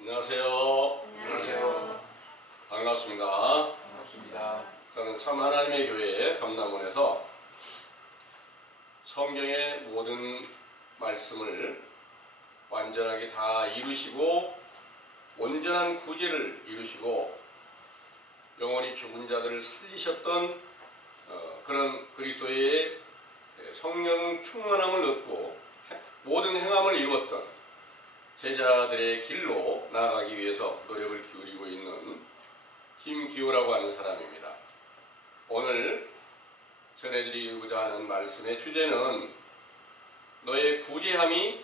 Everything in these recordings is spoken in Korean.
안녕하세요. 안녕하세요. 반갑습니다. 반갑습니다. 저는 참 하나님의 교회 감남원에서 성경의 모든 말씀을 완전하게 다 이루시고 온전한 구제를 이루시고 영원히 죽은 자들을 살리셨던 그런 그리스도의 성령 충만함을 얻고 모든 행함을 이루었던 제자들의 길로 나아가기 위해서 노력을 기울이고 있는 김기호라고 하는 사람입니다. 오늘 전해드리고자 하는 말씀의 주제는 너의 구제함이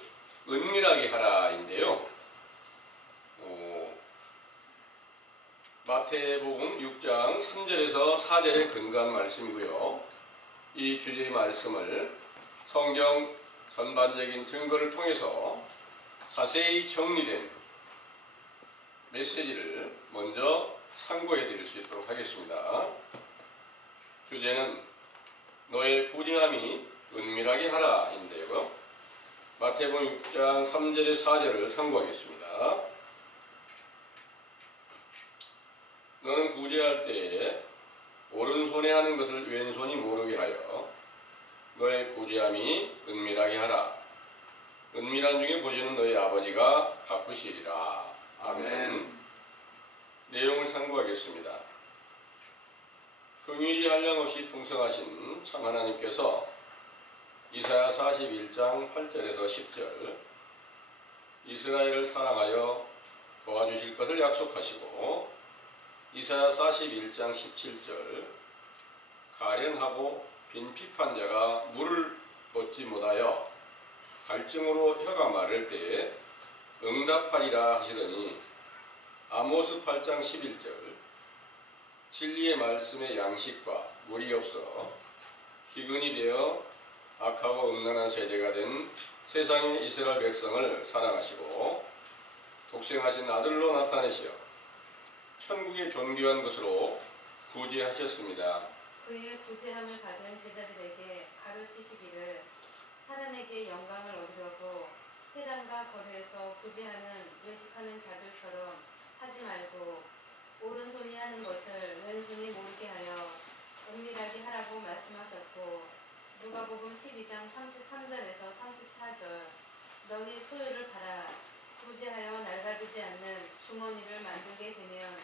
은밀하게 하라인데요. 마태복음 6장 3절에서 4절에 근거한 말씀이고요. 이 주제의 말씀을 성경 전반적인 증거를 통해서 자세히 정리된 메시지를 먼저 상고해 드릴 수 있도록 하겠습니다. 주제는 너의 구제함이 은밀하게 하라인데요. 마태복음 6장 3절에 4절을 상고하겠습니다. 너는 구제할 때에 오른손에 하는 것을 왼손이 모르게 하여 너의 구제함이 은밀하게 하라. 은밀한 중에 보시는 너희 아버지가 갚으시리라. 아멘. 내용을 상고하겠습니다. 긍휼이 한량없이 풍성하신 참 하나님께서 이사야 41장 8절에서 10절 이스라엘을 사랑하여 도와주실 것을 약속하시고 이사야 41장 17절 가련하고 빈 피판자가 물을 얻지 못하여 갈증으로 혀가 마를 때에 응답하리라 하시더니 아모스 8장 11절 진리의 말씀의 양식과 물이 없어 기근이 되어 악하고 음란한 세대가 된 세상의 이스라엘 백성을 사랑하시고 독생하신 아들로 나타내시어 천국의 존귀한 것으로 구제하셨습니다. 그의 구제함을 받은 제자들에게 가르치시기를 사람에게 영광을 얻으려고 회당과 거리에서 구제하는 외식하는 자들처럼 하지 말고 오른손이 하는 것을 왼손이 모르게 하여 은밀하게 하라고 말씀하셨고 누가복음 12장 33절에서 34절 너희 소유를 팔아 구제하여 낡아지지 않는 주머니를 만들게 되면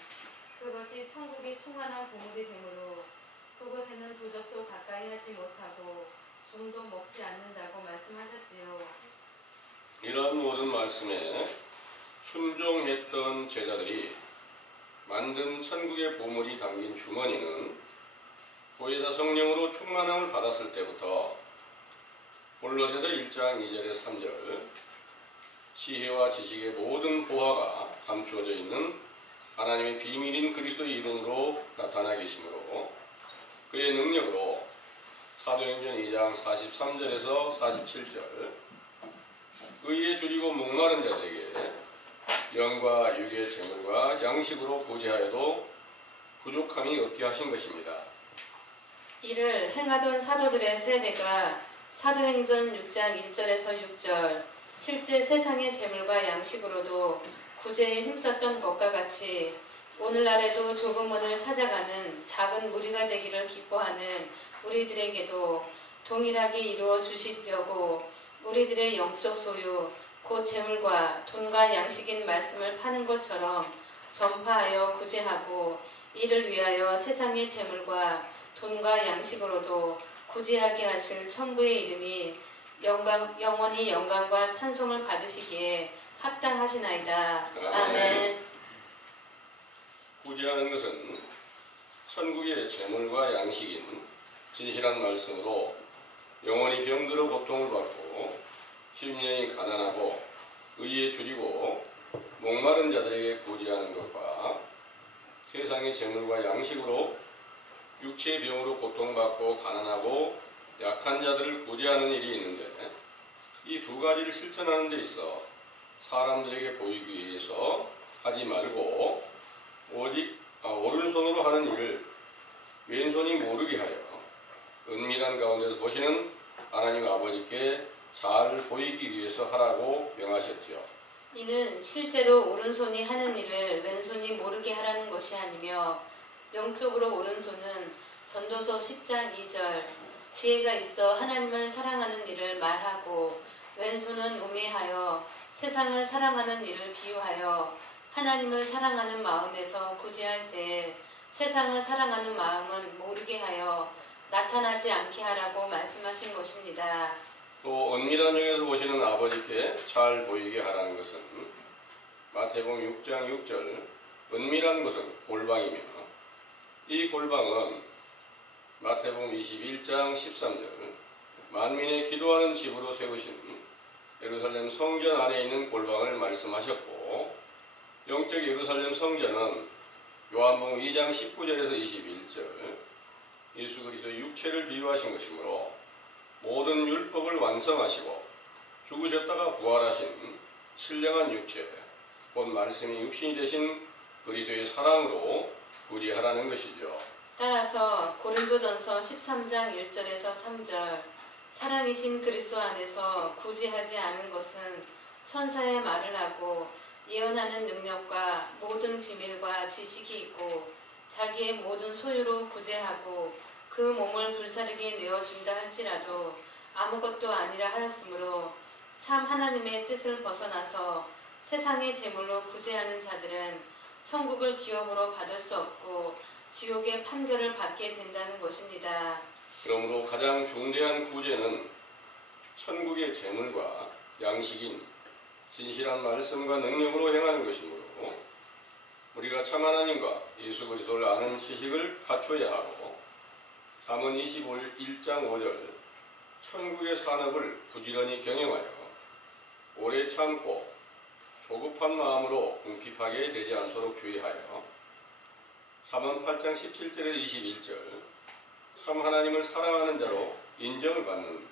그것이 천국의 충만한 보물이 되므로 그곳에는 도적도 가까이 하지 못하고 좀도 먹지 않는다고 말씀하셨지요. 이러한 모든 말씀에 순종했던 제자들이 만든 천국의 보물이 담긴 주머니는 보혜사 성령으로 충만함을 받았을 때부터 골로새서 1장 2절에 3절 지혜와 지식의 모든 보화가 감추어져 있는 하나님의 비밀인 그리스도의 이름으로 나타나 계시므로 그의 능력으로 사도행전 2장 43절에서 47절 의에 줄이고 목마른 자들에게 영과 육의 재물과 양식으로 구제하여도 부족함이 없게 하신 것입니다. 이를 행하던 사도들의 세대가 사도행전 6장 1절에서 6절 실제 세상의 재물과 양식으로도 구제에 힘썼던 것과 같이 오늘날에도 좁은 문을 찾아가는 작은 무리가 되기를 기뻐하는 우리들에게도 동일하게 이루어 주시려고 우리들의 영적 소유 곧 재물과 돈과 양식인 말씀을 파는 것처럼 전파하여 구제하고 이를 위하여 세상의 재물과 돈과 양식으로도 구제하게 하실 천부의 이름이 영원히 영광과 찬송을 받으시기에 합당하시나이다. 아멘. 구제하는 것은 천국의 재물과 양식인 진실한 말씀으로 영원히 병들어 고통을 받고 심령이 가난하고 의에 줄이고 목마른 자들에게 구제하는 것과 세상의 재물과 양식으로 육체의 병으로 고통받고 가난하고 약한 자들을 구제하는 일이 있는데 이 두 가지를 실천하는 데 있어 사람들에게 보이기 위해서 하지 말고 오직 오른손으로 하는 일을 왼손이 모르게 하여 은밀한 가운데서 보시는 하나님 아버지께 잘 보이기 위해서 하라고 명하셨죠. 이는 실제로 오른손이 하는 일을 왼손이 모르게 하라는 것이 아니며 영적으로 오른손은 전도서 10장 2절 지혜가 있어 하나님을 사랑하는 일을 말하고 왼손은 우매하여 세상을 사랑하는 일을 비유하여 하나님을 사랑하는 마음에서 구제할 때에 세상을 사랑하는 마음은 모르게 하여 나타나지 않게 하라고 말씀하신 것입니다. 또 은밀한 중에서 보시는 아버지께 잘 보이게 하라는 것은 마태복음 6장 6절 은밀한 것은 골방이며 이 골방은 마태복음 21장 13절 만민의 기도하는 집으로 세우신 예루살렘 성전 안에 있는 골방을 말씀하셨고 영적 예루살렘 성전은 요한복음 2장 19절에서 21절 예수 그리스도의 육체를 비유하신 것이므로 모든 율법을 완성하시고 죽으셨다가 부활하신 신령한 육체 곧 말씀이 육신이 되신 그리스도의 사랑으로 구리하라는 것이죠. 따라서 고린도전서 13장 1절에서 3절 사랑이신 그리스도 안에서 구제하지 않은 것은 천사의 말을 하고 예언하는 능력과 모든 비밀과 지식이 있고 자기의 모든 소유로 구제하고 그 몸을 불사르게 내어준다 할지라도 아무것도 아니라 하였으므로 참 하나님의 뜻을 벗어나서 세상의 제물로 구제하는 자들은 천국을 기업으로 받을 수 없고 지옥의 판결을 받게 된다는 것입니다. 그러므로 가장 중대한 구제는 천국의 제물과 양식인 진실한 말씀과 능력으로 행하는 것이므로 우리가 참 하나님과 예수 그리스도를 아는 지식을 갖춰야 하고 잠언 21장 5절 천국의 산업을 부지런히 경영하여 오래 참고 조급한 마음으로 궁핍하게 되지 않도록 주의하여 잠언 8장 17절에서 21절 참 하나님을 사랑하는 자로 인정을 받는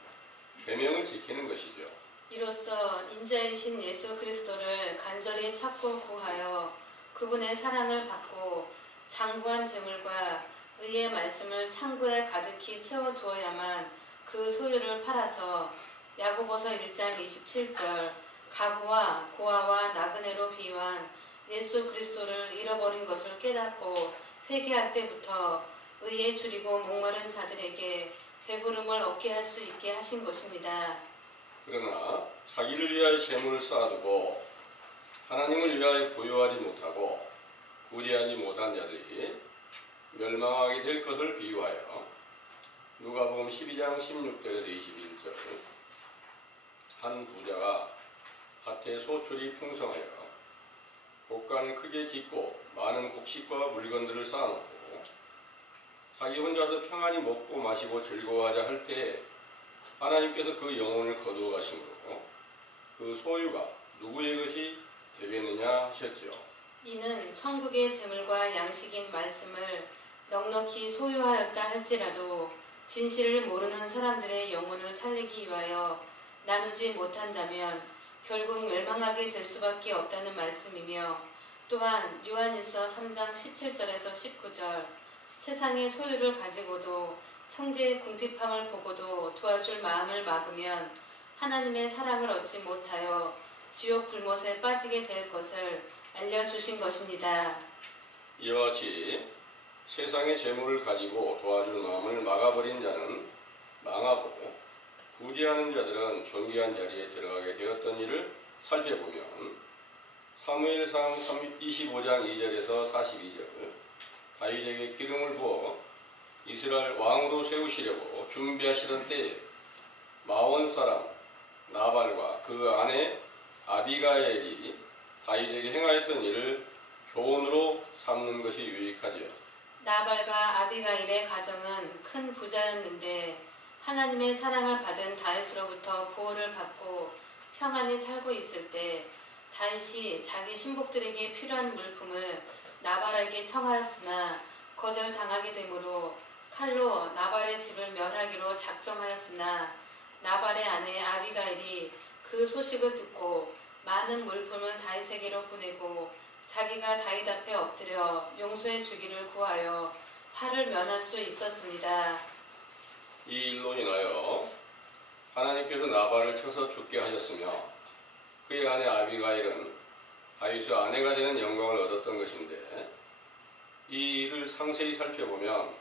계명을 지키는 것이죠. 이로써 인자이신 예수 그리스도를 간절히 찾고 구하여 그분의 사랑을 받고 장구한 재물과 의의 말씀을 창고에 가득히 채워두어야만 그 소유를 팔아서 야고보서 1장 27절 가구와 고아와 나그네로 비유한 예수 그리스도를 잃어버린 것을 깨닫고 회개할 때부터 의에 줄이고 목마른 자들에게 배부름을 얻게 할 수 있게 하신 것입니다. 그러나 자기를 위하여 재물을 쌓아두고 하나님을 위하여 부여하지 못하고 구제하지 못한 자들이 멸망하게 될 것을 비유하여 누가복음 12장 16절에서 21절 한 부자가 밭에 소출이 풍성하여 곡간을 크게 짓고 많은 곡식과 물건들을 쌓아놓고 자기 혼자서 평안히 먹고 마시고 즐거워하자 할 때에 하나님께서 그 영혼을 거두어 가심으로 그 소유가 누구의 것이 되겠느냐 하셨죠. 이는 천국의 재물과 양식인 말씀을 넉넉히 소유하였다 할지라도 진실을 모르는 사람들의 영혼을 살리기 위하여 나누지 못한다면 결국 멸망하게 될 수밖에 없다는 말씀이며 또한 요한일서 3장 17절에서 19절 세상의 소유를 가지고도 형제의 궁핍함을 보고도 도와줄 마음을 막으면 하나님의 사랑을 얻지 못하여 지옥 불못에 빠지게 될 것을 알려주신 것입니다. 이와 같이 세상의 재물을 가지고 도와줄 마음을 막아버린 자는 망하고 구제하는 자들은 존귀한 자리에 들어가게 되었던 일을 살펴보면 사무엘상 25장 2절에서 42절 다윗에게 기름을 부어 이스라엘 왕으로 세우시려고 준비하시던 때에 마온 사람 나발과 그 아내 아비가엘이 다윗에게 행하였던 일을 교훈으로 삼는 것이 유익하지요. 나발과 아비가일의 가정은 큰 부자였는데 하나님의 사랑을 받은 다윗으로부터 보호를 받고 평안히 살고 있을 때 다윗이 자기 신복들에게 필요한 물품을 나발에게 청하였으나 거절당하게 되므로 칼로 나발의 집을 멸하기로 작정하였으나 나발의 아내 아비가일이 그 소식을 듣고 많은 물품을 다윗에게로 보내고 자기가 다윗 앞에 엎드려 용서해 주기를 구하여 화를 면할 수 있었습니다. 이 일로 인하여 하나님께서 나발을 쳐서 죽게 하셨으며 그의 아내 아비가일은 다윗의 아내가 되는 영광을 얻었던 것인데, 이 일을 상세히 살펴보면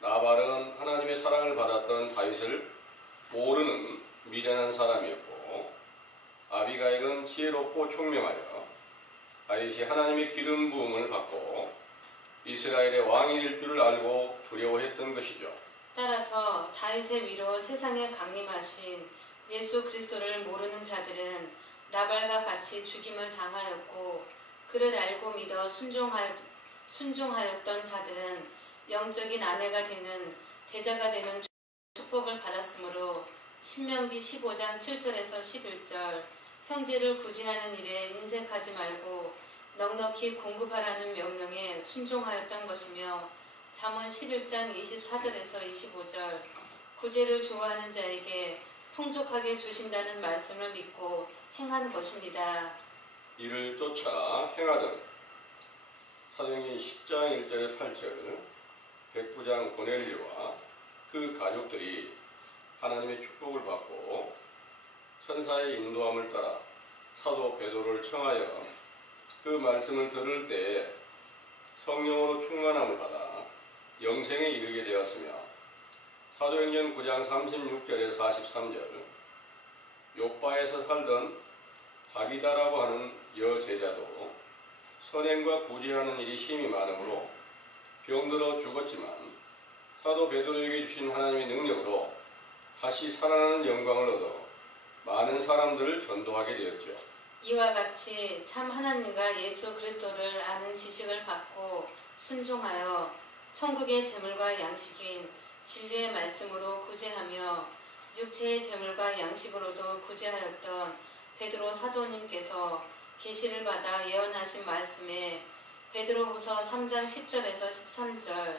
나발은 하나님의 사랑을 받았던 다윗을 모르는 미련한 사람이었고, 아비가일은 지혜롭고 총명하여 다윗이 하나님의 기름 부음을 받고 이스라엘의 왕이 될 줄을 알고 두려워했던 것이죠. 따라서 다윗의 위로 세상에 강림하신 예수 그리스도를 모르는 자들은 나발과 같이 죽임을 당하였고, 그를 알고 믿어 순종하였던 자들은 영적인 아내가 되는 제자가 되는 축복을 받았으므로 신명기 15장 7절에서 11절 형제를 구제하는 일에 인색하지 말고 넉넉히 공급하라는 명령에 순종하였던 것이며, 잠언 11장 24절에서 25절 구제를 좋아하는 자에게 풍족하게 주신다는 말씀을 믿고 행한 것입니다. 이를 쫓아 행하던 사도행전 10장 1절에 8절 백부장 고넬료와 그 가족들이 하나님의 축복을 받고 천사의 인도함을 따라 사도 베드로를 청하여 그 말씀을 들을 때에 성령으로 충만함을 받아 영생에 이르게 되었으며, 사도행전 9장 36절에 43절 욥바에서 살던 다기다라고 하는 여제자도 선행과 구제하는 일이 심히 많으므로 병들어 죽었지만 사도 베드로에게 주신 하나님의 능력으로 다시 살아나는 영광을 얻어 많은 사람들을 전도하게 되었죠. 이와 같이 참 하나님과 예수 그리스도를 아는 지식을 받고 순종하여 천국의 재물과 양식인 진리의 말씀으로 구제하며 육체의 재물과 양식으로도 구제하였던 베드로 사도님께서 계시를 받아 예언하신 말씀에 베드로후서 3장 10절에서 13절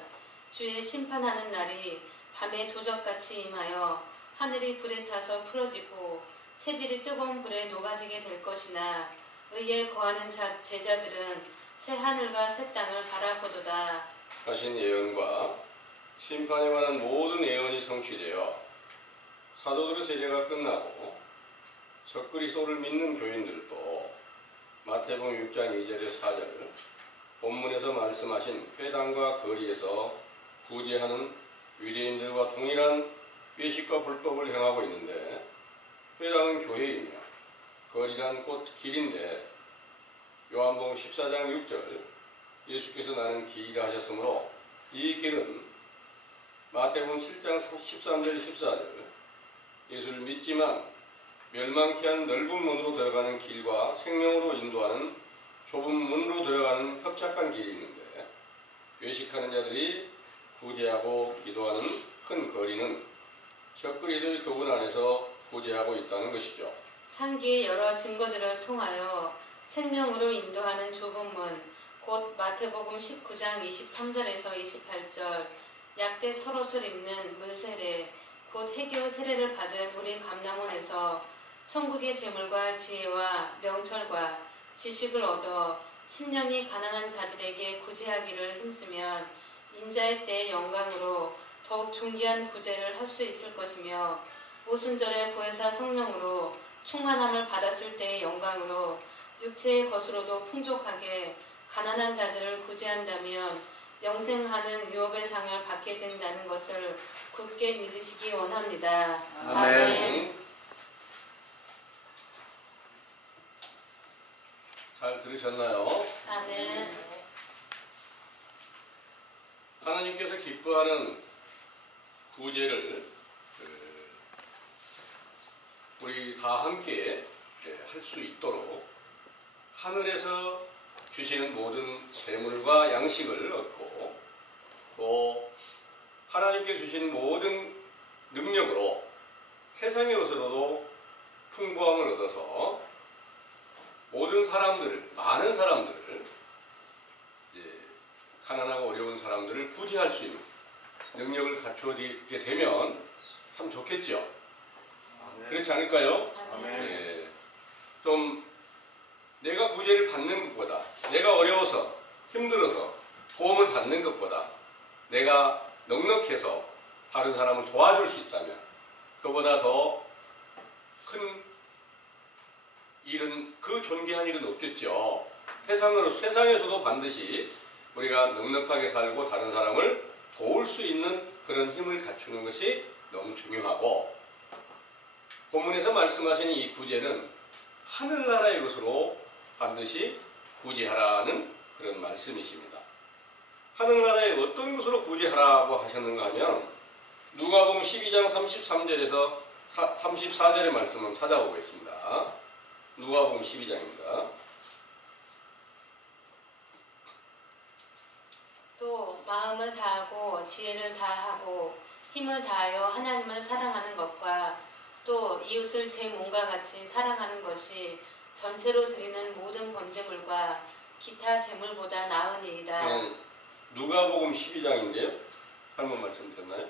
주의 심판하는 날이 밤에 도적같이 임하여 하늘이 불에 타서 풀어지고 체질이 뜨거운 불에 녹아지게 될 것이나 의에 거하는 제자들은 새 하늘과 새 땅을 바라보도다 하신 예언과 심판에 관한 모든 예언이 성취되어 사도들의 세대가 끝나고 적그리스도를 믿는 교인들도 마태복음 6장 2절에 4절 본문에서 말씀하신 회당과 거리에서 구제하는 유대인들과 동일한 외식과 불법을 행하고 있는데, 회당은 교회이며 거리란 곧 길인데 요한복음 14장 6절 예수께서 나는 길이라 하셨으므로 이 길은 마태복음 7장 13절 14절 예수를 믿지만 멸망케 한 넓은 문으로 들어가는 길과 생명으로 인도하는 좁은 문으로 들어가는 협착한 길이 있는데, 외식하는 자들이 구제하고 기도하는 큰 거리는 적그리스도의 교분 안에서 구제하고 있다는 것이죠. 상기의 여러 증거들을 통하여 생명으로 인도하는 좁은 문, 곧 마태복음 19장 23절에서 28절 약대 털옷을 입는 물세례, 곧 회개의 세례를 받은 우리 감람원에서 천국의 재물과 지혜와 명철과 지식을 얻어 10년이 가난한 자들에게 구제하기를 힘쓰면 인자의 때의 영광으로 더욱 존귀한 구제를 할 수 있을 것이며, 오순절의 보혜사 성령으로 충만함을 받았을 때의 영광으로 육체의 것으로도 풍족하게 가난한 자들을 구제한다면 영생하는 유업의 상을 받게 된다는 것을 굳게 믿으시기 원합니다. 아멘. 잘 들으셨나요? 아멘. 하나님께서 기뻐하는 구제를 우리 다 함께 할 수 있도록 하늘에서 주시는 모든 재물과 양식을 얻고, 또 하나님께 주신 모든 능력으로 세상의 것으로도 풍부함을 얻어서 모든 사람들을, 많은 사람들을, 가난하고 어려운 사람들을 구제할 수 있는 능력을 갖추게 되면 참 좋겠죠. 아멘. 그렇지 않을까요? 네. 좀 내가 구제를 받는 것보다, 내가 어려워서 힘들어서 도움을 받는 것보다 내가 넉넉해서 다른 사람을 도와줄 수 있다면 그보다 더 큰 일은 그 존귀한 일은 없겠죠. 세상에서도 반드시 우리가 넉넉하게 살고 다른 사람을 도울 수 있는 그런 힘을 갖추는 것이 너무 중요하고, 본문에서 말씀하시는 이 구제는 하늘나라의 것으로 반드시 구제하라는 그런 말씀이십니다. 하늘나라의 어떤 것으로 구제하라고 하셨는가 하면 누가복음 12장 33절에서 34절의 말씀을 찾아보겠습니다. 누가복음 12장입니다. 또 마음을 다하고 지혜를 다하고 힘을 다하여 하나님을 사랑하는 것과 또 이웃을 제 몸과 같이 사랑하는 것이 전체로 드리는 모든 번제물과 기타 제물보다 나은 일이다. 누가복음 12장인데요. 한번 말씀드렸나요?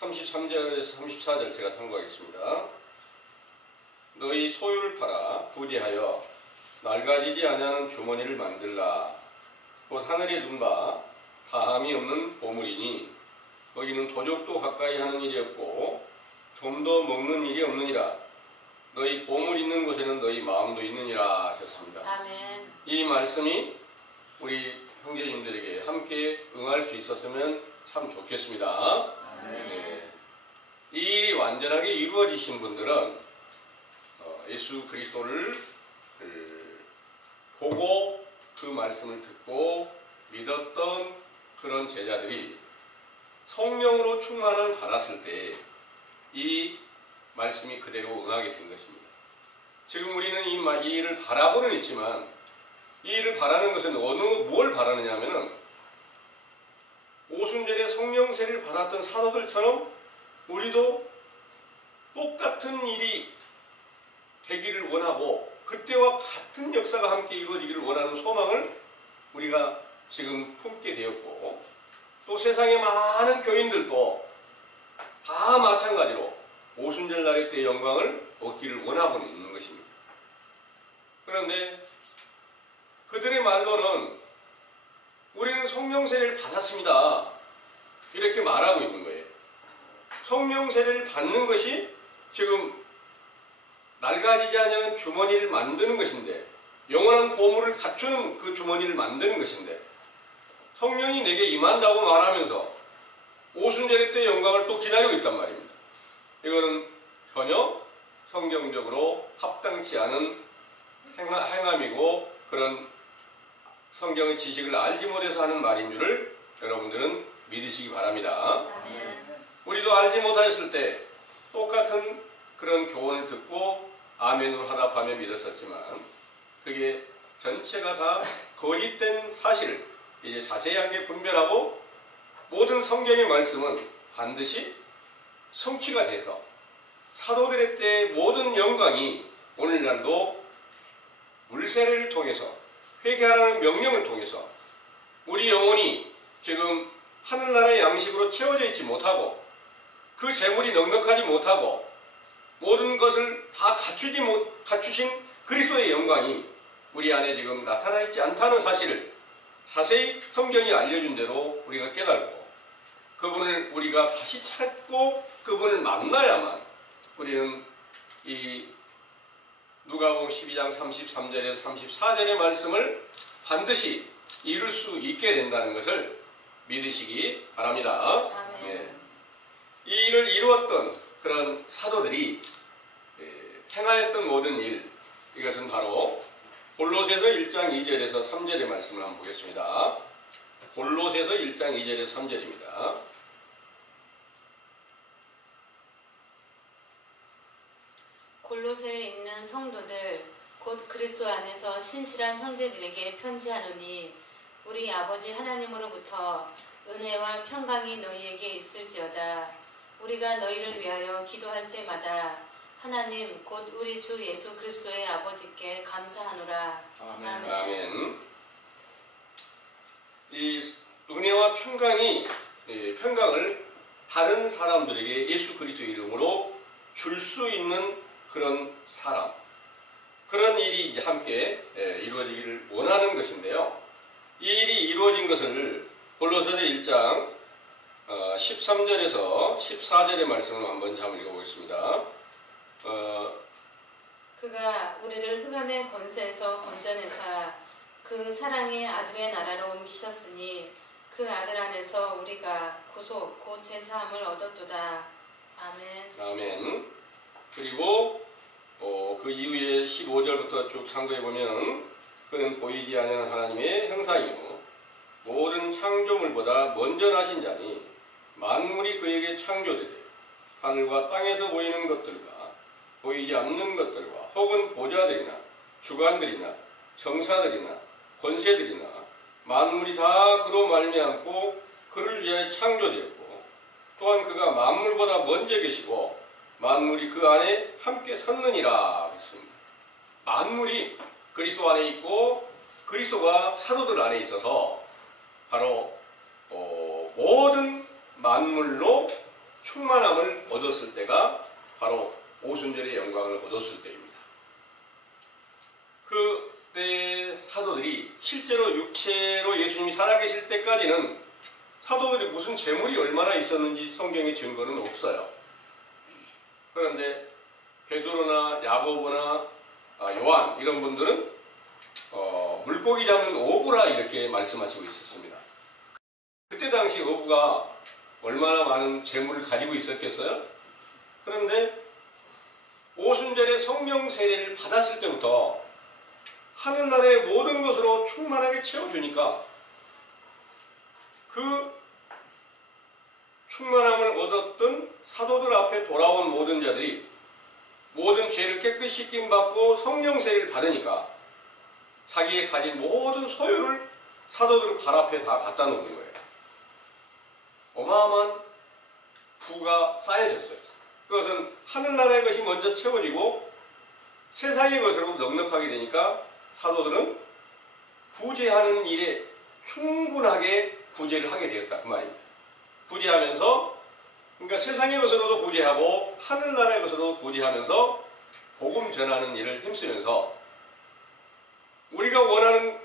33절에서 34절 제가 참고하겠습니다. 너희 소유를 팔아 부지하여 낡아지지 아니하는 주머니를 만들라. 곧 하늘에 둔 바 다함이 없는 보물이니 거기는 도적도 가까이 하는 일이 없고 좀도 먹는 일이 없느니라. 너희 보물 있는 곳에는 너희 마음도 있느니라 하셨습니다. 아멘. 이 말씀이 우리 형제님들에게 함께 응할 수 있었으면 참 좋겠습니다. 네. 이 일이 완전하게 이루어지신 분들은 예수 그리스도를 보고 그 말씀을 듣고 믿었던 그런 제자들이 성령으로 충만을 받았을 때 이 말씀이 그대로 응하게 된 것입니다. 지금 우리는 이 일을 바라고는 있지만 이 일을 바라는 것은 뭘 바라느냐 하면은 오순절에 성령세를 받았던 사도들처럼 우리도 똑같은 일이 되기를 원하고 그때와 같은 역사가 함께 이루어지기를 원하는 소망을 우리가 지금 품게 되었고, 또 세상의 많은 교인들도 다 마찬가지로 오순절 날의 때의 영광을 얻기를 원하고 있는 것입니다. 그런데 그들의 말로는 우리는 성령세례를 받았습니다, 이렇게 말하고 있는 거예요. 성령세례를 받는 것이 지금 낡아지지 않은 주머니를 만드는 것인데, 영원한 보물을 갖추는 그 주머니를 만드는 것인데, 성령이 내게 임한다고 말하면서 오순절의 때 영광을 또 기다리고 있단 말입니다. 이거는 전혀 성경적으로 합당치 않은 행함이고 그런 성경의 지식을 알지 못해서 하는 말인 줄을 여러분들은 믿으시기 바랍니다. 우리도 알지 못하였을 때 똑같은 그런 교훈을 듣고 아멘으로 화답하며 믿었었지만 그게 전체가 다 거짓된 사실을 이제 자세하게 분별하고 모든 성경의 말씀은 반드시 성취가 돼서 사도들의 때의 모든 영광이 오늘날도 물세례를 통해서 회개하라는 명령을 통해서 우리 영혼이 지금 하늘나라의 양식으로 채워져 있지 못하고 그 재물이 넉넉하지 못하고 모든 것을 다 갖추신 그리스도의 영광이 우리 안에 지금 나타나 있지 않다는 사실을 자세히 성경이 알려준 대로 우리가 깨달고 그분을 우리가 다시 찾고 그분을 만나야만 우리는 이 누가복음 12장 33절에서 34절의 말씀을 반드시 이룰 수 있게 된다는 것을 믿으시기 바랍니다. 네. 이 일을 이루었던 그런 사도들이 행하였던 모든 일, 이것은 바로 골로새서 1장 2절에서 3절의 말씀을 한번 보겠습니다. 골로새서 1장 2절에서 3절입니다. 골로새에 있는 성도들 곧 그리스도 안에서 신실한 형제들에게 편지하노니 우리 아버지 하나님으로부터 은혜와 평강이 너희에게 있을지어다. 우리가 너희를 위하여 기도할 때마다 하나님 곧 우리 주 예수 그리스도의 아버지께 감사하노라. 아멘. 아멘. 이 은혜와 평강을 다른 사람들에게 예수 그리스도의 이름으로 줄 수 있는 그런 사람, 그런 일이 이제 함께 이루어지기를 원하는 것인데요. 이 일이 이루어진 것을 골로새서 1장 13절에서 14절의 말씀을 한번 잠 읽어보겠습니다. 그가 우리를 흑암의 권세에서 건져내사 그 사랑의 아들의 나라로 옮기셨으니 그 아들 안에서 우리가 구속 곧 제사함을 얻었도다. 아멘. 아멘. 그리고 그 이후에 15절부터 쭉 상고해 보면 그는 보이지 않는 하나님의 형상이요 모든 창조물보다 먼저 나신 자니 만물이 그에게 창조되되 하늘과 땅에서 보이는 것들과 보이지 않는 것들과 혹은 보좌들이나 주관들이나 정사들이나 권세들이나 만물이 다 그로 말미암고 그를 위하여 창조되었고 또한 그가 만물보다 먼저 계시고 만물이 그 안에 함께 섰느니라 했습니다. 만물이 그리스도 안에 있고 그리스도가 사도들 안에 있어서 바로 모든 만물로 충만함을 얻었을 때가 바로 오순절의 영광을 얻었을 때입니다. 그때 사도들이 실제로 육체로 예수님이 살아계실 때까지는 사도들이 무슨 재물이 얼마나 있었는지 성경에 증거는 없어요. 그런데 베드로나 야고보나 요한 이런 분들은 물고기 잡는 어부라 이렇게 말씀하시고 있었습니다. 그때 당시 어부가 얼마나 많은 재물을 가지고 있었겠어요? 그런데 오순절에 성령 세례를 받았을 때부터 하늘나라의 모든 것으로 충만하게 채워주니까 그 충만함을 얻었던 사도들 앞에 돌아온 모든 자들이 모든 죄를 깨끗이 씻김받고 성령 세례를 받으니까 자기의 가진 모든 소유를 사도들 발 앞에 다 갖다 놓는 거예요. 어마어마한 부가 쌓여졌어요. 그것은 하늘나라의 것이 먼저 채워지고 세상의 것으로 넉넉하게 되니까 사도들은 구제하는 일에 충분하게 구제를 하게 되었다 그 말입니다. 구제하면서 그러니까 세상의 것으로도 구제하고 하늘나라의 것으로도 구제하면서 복음 전하는 일을 힘쓰면서 우리가 원하는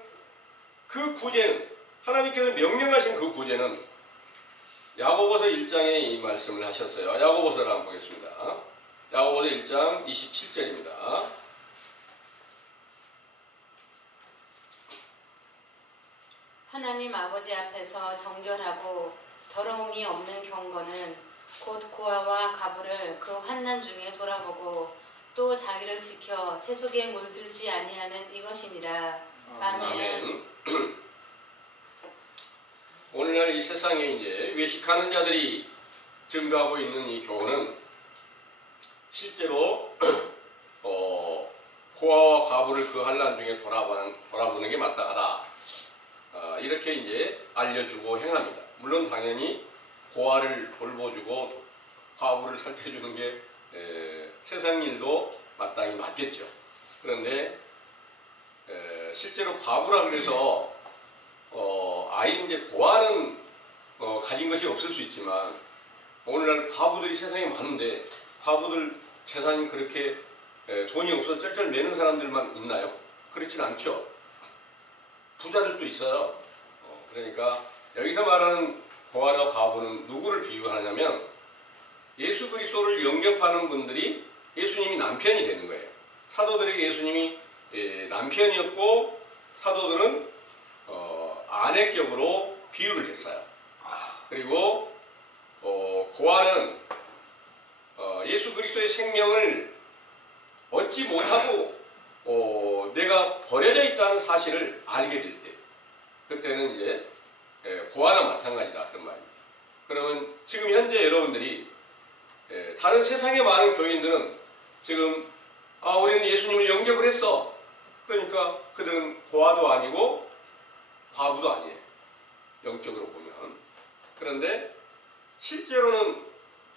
그 구제는 하나님께서 명령하신 그 구제는 야고보서 1장에 이 말씀을 하셨어요. 야고보서를 한번 보겠습니다. 야고보서 1장 27절입니다. 하나님 아버지 앞에서 정결하고 더러움이 없는 경건은 곧 고아와 가부를 그 환난 중에 돌아보고 또 자기를 지켜 세속에 물들지 아니하는 이것이니라. 아멘. 오늘날 이 세상에 이제 외식하는 자들이 증가하고 있는 이 교훈은 실제로 고아와 과부를 그 환난 중에 돌아보는 게 마땅하다. 이렇게 이제 알려주고 행합니다. 물론 당연히 고아를 돌보주고 과부를 살펴주는 게 세상 일도 마땅히 맞겠죠. 그런데 실제로 과부라 그래서 아이 이제 고아는 가진 것이 없을 수 있지만 오늘날 과부들이 세상에 많은데 과부들 재산이 그렇게 돈이 없어 쩔쩔 매는 사람들만 있나요? 그렇지는 않죠. 부자들도 있어요. 그러니까 여기서 말하는 고아나 과부는 누구를 비유하냐면 예수 그리스도를 영접하는 분들이 예수님이 남편이 되는 거예요. 사도들에게 예수님이 남편이었고 사도들은 아내격으로 비유를 했어요. 그리고 고아는 예수 그리스도의 생명을 얻지 못하고 내가 버려져 있다는 사실을 알게 될 때 그때는 이제 고아나 마찬가지다 그런 말입니다. 그러면 지금 현재 여러분들이 다른 세상의 많은 교인들은 지금 우리는 예수님을 영접을 했어. 그러니까 그들은 고아도 아니고 과부도 아니에요. 영적으로 보면. 그런데 실제로는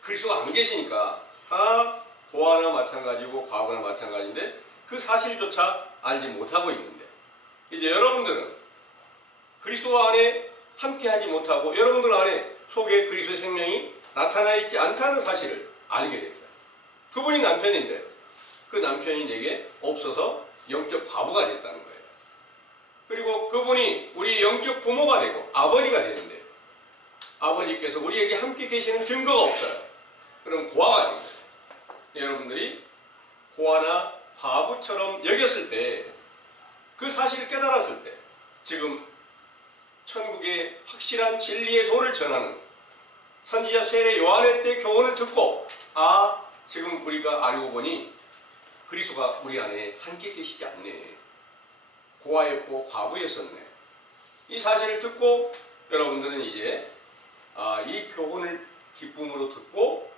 그리스도가 안 계시니까 다 고아나 마찬가지고 과부나 마찬가지인데 그 사실조차 알지 못하고 있는데 이제 여러분들은 그리스도 안에 함께하지 못하고 여러분들 안에 속에 그리스도의 생명이 나타나 있지 않다는 사실을 알게 됐어요. 그분이 남편인데 그 남편이 내게 없어서 영적 과부가 됐다는 거예요. 그리고 그분이 우리 영적 부모가 되고 아버지가 되는데 아버지께서 우리에게 함께 계시는 증거가 없어요. 그럼 고아가 됩니다. 여러분들이 고아나 과부처럼 여겼을 때, 그 사실을 깨달았을 때, 지금 천국의 확실한 진리의 도를 전하는 선지자 세례 요한의 때 교훈을 듣고, 아, 지금 우리가 알고 보니 그리스도가 우리 안에 함께 계시지 않네. 고아였고 과부였었네. 이 사실을 듣고 여러분들은 이제 이 교훈을 기쁨으로 듣고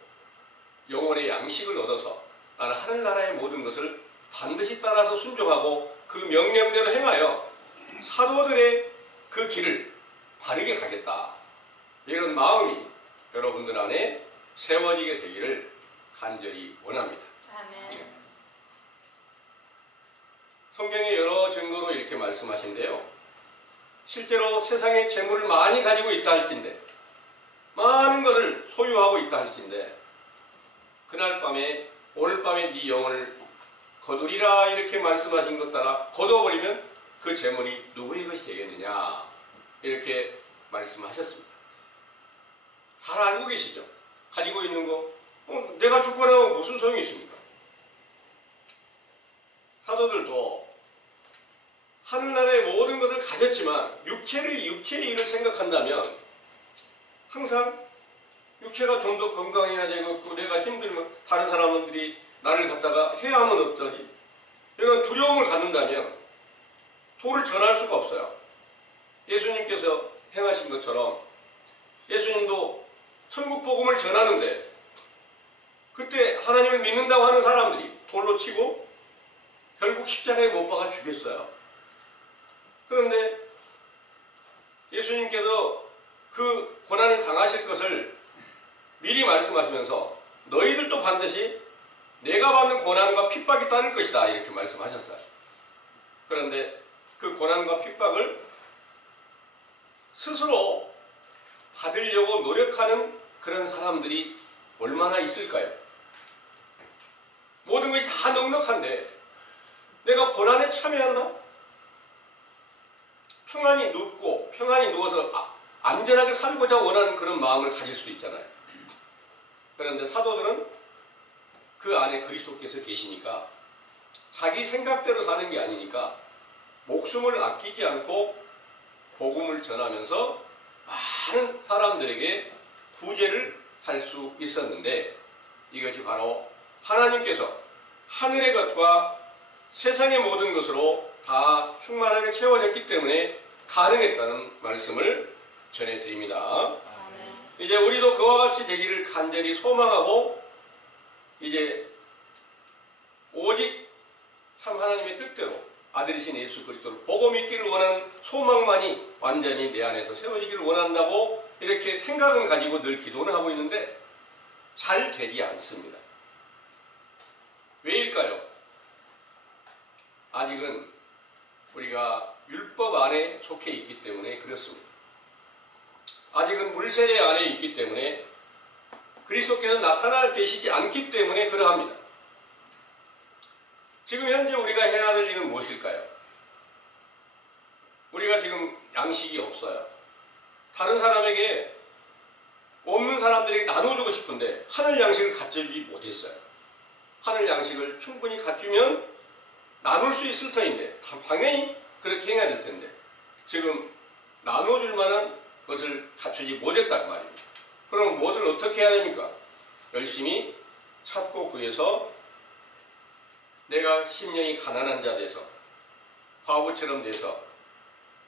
영혼의 양식을 얻어서 나는 하늘나라의 모든 것을 반드시 따라서 순종하고 그 명령대로 행하여 사도들의 그 길을 바르게 가겠다. 이런 마음이 여러분들 안에 세워지게 되기를 간절히 원합니다. 아멘. 성경의 여러 증거로 이렇게 말씀하신데요. 실제로 세상에 재물을 많이 가지고 있다 할진대, 많은 것을 소유하고 있다 할진대, 그날 밤에 오늘 밤에 네 영혼을 거두리라 이렇게 말씀하신 것 따라 거둬버리면 그 재물이 누구의 것이 되겠느냐 이렇게 말씀하셨습니다. 잘 알고 계시죠? 가지고 있는 거 내가 죽고 나면 무슨 소용이 있습니까? 사도들도 하늘나라의 모든 것을 가졌지만 육체의 일을 생각한다면 항상 육체가 좀 더 건강해야 되고 내가 힘들면 다른 사람들이 나를 갖다가 해야 하면 어떠니? 이런 두려움을 갖는다면 도를 전할 수가 없어요. 예수님께서 행하신 것처럼 예수님도 천국 복음을 전하는데 그때 하나님을 믿는다고 하는 사람들이 돌로 치고 결국 십자가에 못 박아 죽였어요. 그런데 예수님께서 그 고난을 당하실 것을 미리 말씀하시면서 너희들도 반드시 내가 받는 고난과 핍박이 따를 것이다 이렇게 말씀하셨어요. 그런데 그 고난과 핍박을 스스로 받으려고 노력하는 그런 사람들이 얼마나 있을까요? 모든 것이 다 넉넉한데 내가 고난에 참여한다? 평안히 눕고 평안히 누워서 안전하게 살고자 원하는 그런 마음을 가질 수도 있잖아요. 그런데 사도들은 그 안에 그리스도께서 계시니까 자기 생각대로 사는 게 아니니까 목숨을 아끼지 않고 복음을 전하면서 많은 사람들에게 구제를 할 수 있었는데 이것이 바로 하나님께서 하늘의 것과 세상의 모든 것으로 다 충만하게 채워졌기 때문에 가능했다는 말씀을 전해드립니다. 이제 우리도 그와 같이 되기를 간절히 소망하고 이제 오직 참 하나님의 뜻대로 아들이신 예수 그리스도를 보고 믿기를 원하는 소망만이 완전히 내 안에서 세워지기를 원한다고 이렇게 생각은 가지고 늘 기도는 하고 있는데 잘 되지 않습니다. 왜일까요? 아직은 우리가 율법 안에 속해 있기 때문에 그렇습니다. 아직은 물세례 안에 있기 때문에 그리스도께서 나타나 계시지 않기 때문에 그러합니다. 지금 현재 우리가 해야 될 일은 무엇일까요? 우리가 지금 양식이 없어요. 다른 사람에게 없는 사람들에게 나눠주고 싶은데 하늘 양식을 갖춰주지 못했어요. 하늘 양식을 충분히 갖추면 나눌 수 있을 터인데 당연히 그렇게 해야 될 텐데 지금 나눠줄 만한 것을 갖추지 못했단 말입니다. 그럼 무엇을 어떻게 해야 됩니까? 열심히 찾고 구해서 내가 심령이 가난한 자 돼서 과부처럼 돼서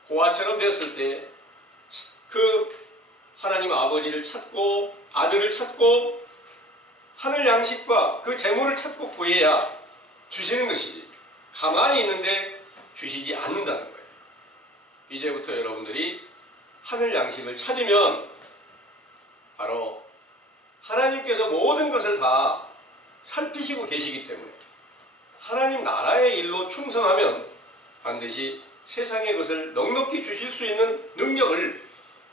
고아처럼 됐을 때 그 하나님 아버지를 찾고 아들을 찾고 하늘 양식과 그 재물을 찾고 구해야 주시는 것이지 가만히 있는데 주시지 않는다는 거예요. 이제부터 여러분들이 하늘 양식을 찾으면 바로 하나님께서 모든 것을 다 살피시고 계시기 때문에 하나님 나라의 일로 충성하면 반드시 세상의 것을 넉넉히 주실 수 있는 능력을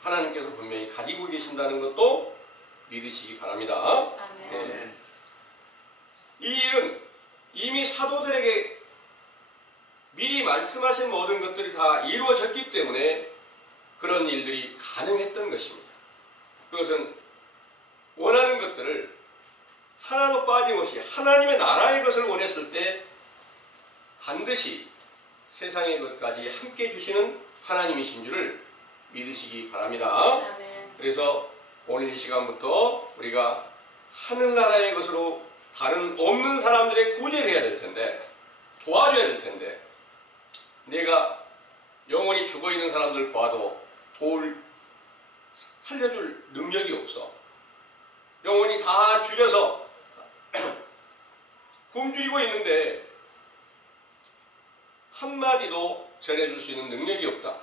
하나님께서 분명히 가지고 계신다는 것도 믿으시기 바랍니다. 네. 이 일은 이미 사도들에게 미리 말씀하신 모든 것들이 다 이루어졌기 때문에 그런 일들이 가능했던 것입니다. 그것은 원하는 것들을 하나도 빠짐없이 하나님의 나라의 것을 원했을 때 반드시 세상의 것까지 함께 주시는 하나님이신 줄을 믿으시기 바랍니다. 아멘. 그래서 오늘 이 시간부터 우리가 하늘나라의 것으로 다른 없는 사람들의 구제를 해야 될 텐데, 도와줘야 될 텐데, 내가 영원히 죽어있는 사람들 봐도 살려줄 능력이 없어. 영원히 다 죽여서 굶주리고 있는데 한마디도 전해줄 수 있는 능력이 없다.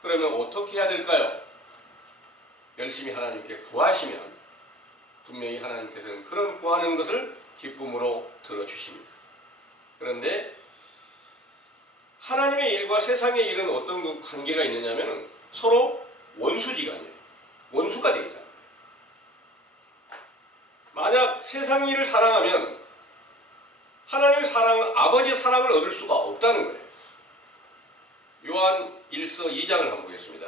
그러면 어떻게 해야 될까요? 열심히 하나님께 구하시면 분명히 하나님께서는 그런 구하는 것을 기쁨으로 들어주십니다. 그런데 하나님의 일과 세상의 일은 어떤 관계가 있느냐면 서로 원수지간이에요. 원수가 되어 있다. 만약 세상 일을 사랑하면 하나님의 사랑, 아버지의 사랑을 얻을 수가 없다는 거예요. 요한 1서 2장을 한번 보겠습니다.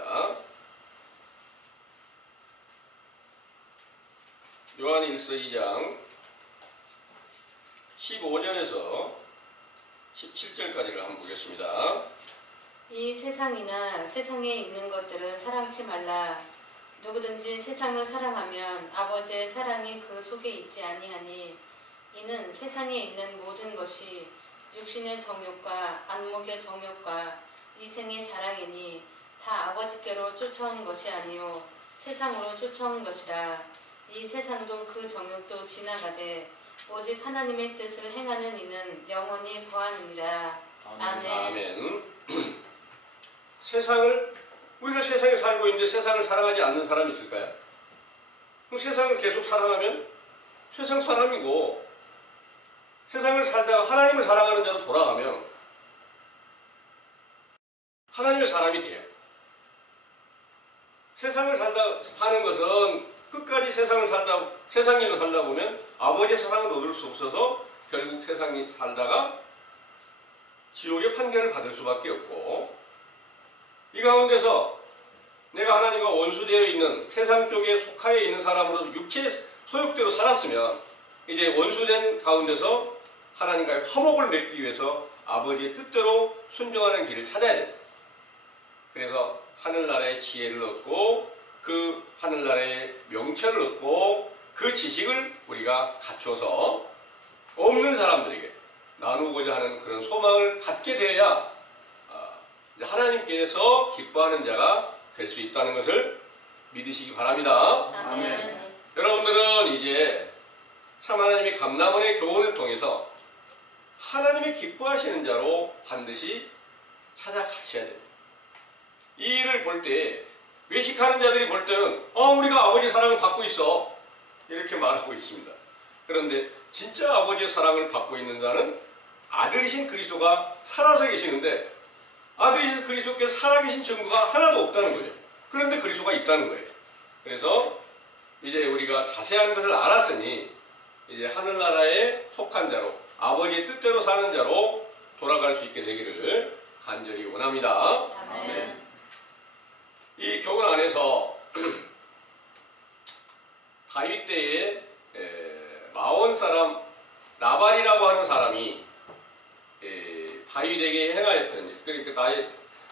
요한 1서 2장 15절에서 17절까지를 한번 보겠습니다. 이 세상이나 세상에 있는 것들을 사랑치 말라. 누구든지 세상을 사랑하면 아버지의 사랑이 그 속에 있지 아니하니 이는 세상에 있는 모든 것이 육신의 정욕과 안목의 정욕과 이생의 자랑이니 다 아버지께로 쫓아온 것이 아니요 세상으로 쫓아온 것이라. 이 세상도 그 정욕도 지나가되 오직 하나님의 뜻을 행하는 이는 영원히 거하느니라. 아멘. 아멘. 우리가 세상에 살고 있는데 세상을 사랑하지 않는 사람이 있을까요? 그럼 세상을 계속 사랑하면 세상 사람이고, 세상을 살다가 하나님을 사랑하는 자로 돌아가면 하나님의 사람이 돼요. 세상을 사는 것은 끝까지 세상 일로 살다 보면 아버지의 사랑을 얻을 수 없어서 결국 세상이 살다가 지옥의 판결을 받을 수밖에 없고, 이 가운데서 내가 하나님과 원수되어 있는 세상 쪽에 속하여 있는 사람으로서 육체의 소욕대로 살았으면 이제 원수된 가운데서 하나님과의 화목을 맺기 위해서 아버지의 뜻대로 순종하는 길을 찾아야 됩니다. 그래서 하늘나라의 지혜를 얻고 그 하늘나라의 명철을 얻고 그 지식을 우리가 갖춰서 없는 사람들에게 나누고자 하는 그런 소망을 갖게 되어야 하나님께서 기뻐하는 자가 될 수 있다는 것을 믿으시기 바랍니다. 아멘. 여러분들은 이제 참 하나님의 감람원의 교훈을 통해서 하나님의 기뻐하시는 자로 반드시 찾아가셔야 됩니다. 이 일을 볼 때 외식하는 자들이 볼 때는 우리가 아버지 사랑을 받고 있어 이렇게 말하고 있습니다. 그런데 진짜 아버지의 사랑을 받고 있는 자는 아들이신 그리스도가 살아서 계시는데 아들이신 그리스도께서 살아계신 증거가 하나도 없다는 거예요. 그런데 그리스도가 있다는 거예요. 그래서 이제 우리가 자세한 것을 알았으니 이제 하늘나라에 속한 자로 아버지의 뜻대로 사는 자로 돌아갈 수 있게 되기를 간절히 원합니다. 아멘. 이 교훈 안에서 다윗 때에 마온 사람 나발이라고 하는 사람이 다윗에게 행하였던 일,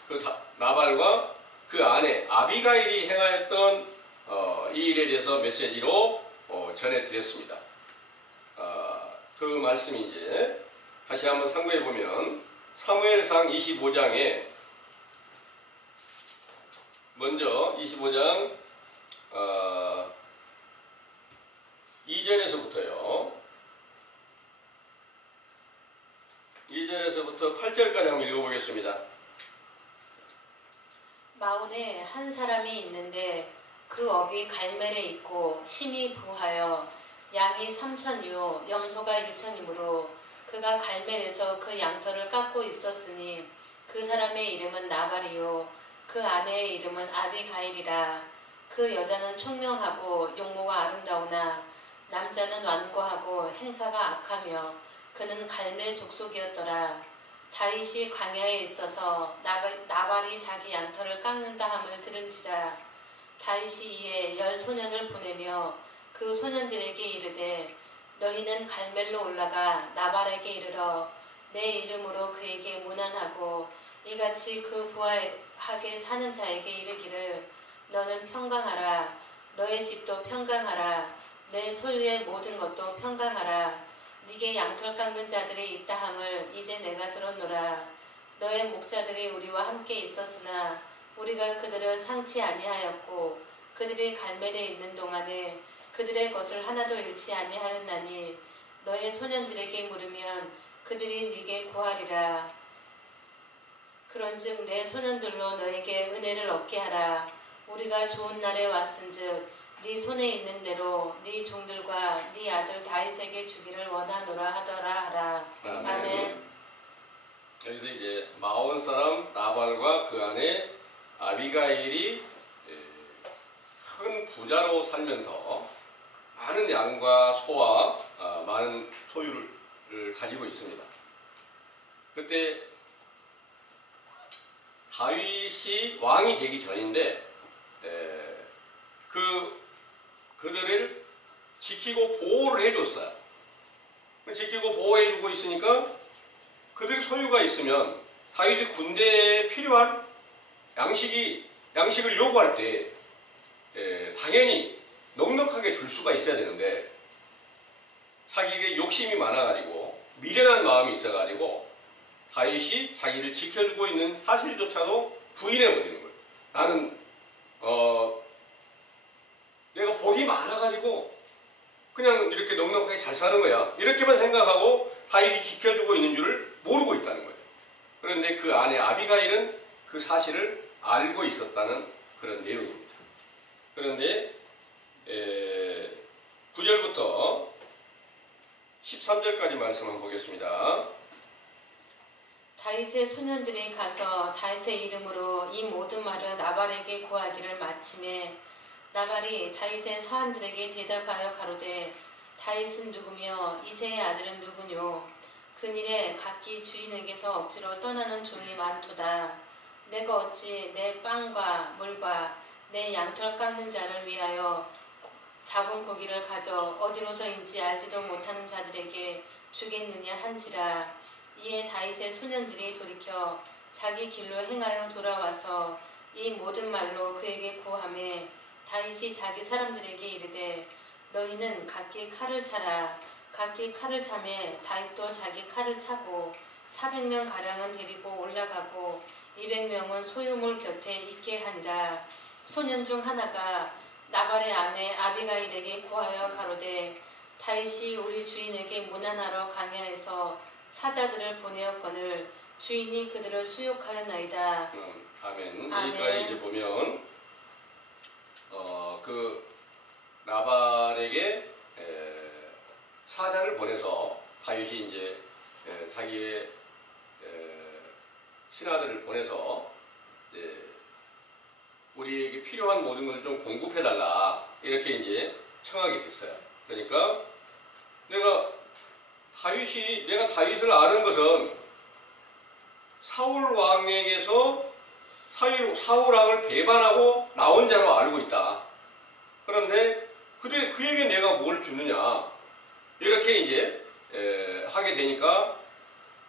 그러니까 나발과 그 아내 아비가일이 행하였던 이 일에 대해서 메시지로 전해드렸습니다. 그 말씀이 이제 다시 한번 참고해 보면 사무엘상 25장에 먼저 25장 2절에서부터요. 2절에서부터 8절까지 한번 읽어보겠습니다. 마온에 한 사람이 있는데 그 업이 갈멜에 있고 심히 부하여 양이 3천이요 염소가 1천이므로 그가 갈멜에서 그 양털을 깎고 있었으니 그 사람의 이름은 나발이요 그 아내의 이름은 아비가일이라. 그 여자는 총명하고 용모가 아름다우나 남자는 완고하고 행사가 악하며 그는 갈멜 족속이었더라. 다윗이 광야에 있어서 나발이 자기 양털을 깎는다 함을 들은지라. 다윗이 이에 10소년을 보내며 그 소년들에게 이르되 너희는 갈멜로 올라가 나발에게 이르러 내 이름으로 그에게 문안하고 이같이 그 부하게 사는 자에게 이르기를 너는 평강하라. 너의 집도 평강하라. 내 소유의 모든 것도 평강하라. 네게 양털 깎는 자들이 있다함을 이제 내가 들었노라. 너의 목자들이 우리와 함께 있었으나 우리가 그들을 상치 아니하였고 그들이 갈멜에 있는 동안에 그들의 것을 하나도 잃지 아니하였나니 너의 소년들에게 물으면 그들이 네게 고하리라. 그런즉 내 소년들로 너에게 은혜를 얻게 하라. 우리가 좋은 날에 왔은즉 네 손에 있는 대로 네 종들과 네 아들 다윗에게 주기를 원하노라 하더라 하라. 아멘. 여기서 이제 마온 사람 나발과 그 아내 아비가일이 큰 부자로 살면서 많은 양과 소와 많은 소유를 가지고 있습니다. 그때 다윗이 왕이 되기 전인데 그들을 지키고 보호를 해줬어요. 지키고 보호해주고 있으니까 그들 소유가 있으면 다윗이 군대에 필요한 양식을 요구할 때 당연히 넉넉하게 줄 수가 있어야 되는데 자기에게 욕심이 많아가지고 미련한 마음이 있어가지고 다윗이 자기를 지켜주고 있는 사실조차도 부인해버리는 거예요. 나는 내가 복이 많아가지고 그냥 이렇게 넉넉하게 잘 사는 거야. 이렇게만 생각하고 다윗이 지켜주고 있는 줄을 모르고 있다는 거예요. 그런데 그 아내 아비가일은 그 사실을 알고 있었다는 그런 내용입니다. 그런데 9절부터 13절까지 말씀 한번 보겠습니다. 다윗의 소년들이 가서 다윗의 이름으로 이 모든 말을 나발에게 고하기를 마침에 나발이 다윗의 사람들에게 대답하여 가로되 다윗은 누구며 이새의 아들은 누구뇨? 그일에 각기 주인에게서 억지로 떠나는 종이 많도다. 내가 어찌 내 빵과 물과 내 양털 깎는 자를 위하여 잡은 고기를 가져 어디로서인지 알지도 못하는 자들에게 주겠느냐 한지라. 이에 다윗의 소년들이 돌이켜 자기 길로 행하여 돌아와서 이 모든 말로 그에게 고하매 다윗이 자기 사람들에게 이르되 너희는 각기 칼을 차라. 각기 칼을 차매 다윗도 자기 칼을 차고 400명 가량은 데리고 올라가고 200명은 소유물 곁에 있게 하니라. 소년 중 하나가 나발의 아내 아비가일에게 고하여 가로되 다윗이 우리 주인에게 문안하러 광야에서 사자들을 보내었거늘 주인이 그들을 수욕하였나이다. 아멘. 아멘. 여기까지 이제 보면 그 나발에게 사자를 보내서 다윗이 이제 자기의 신하들을 보내서 우리에게 필요한 모든 것을 좀 공급해달라 이렇게 이제 청하게 됐어요. 그러니까 내가 다윗을 아는 것은 사울 왕에게서 사울 왕을 배반하고 나온 자로 알고 있다. 그런데 그에게 내가 뭘 주느냐 이렇게 이제 하게 되니까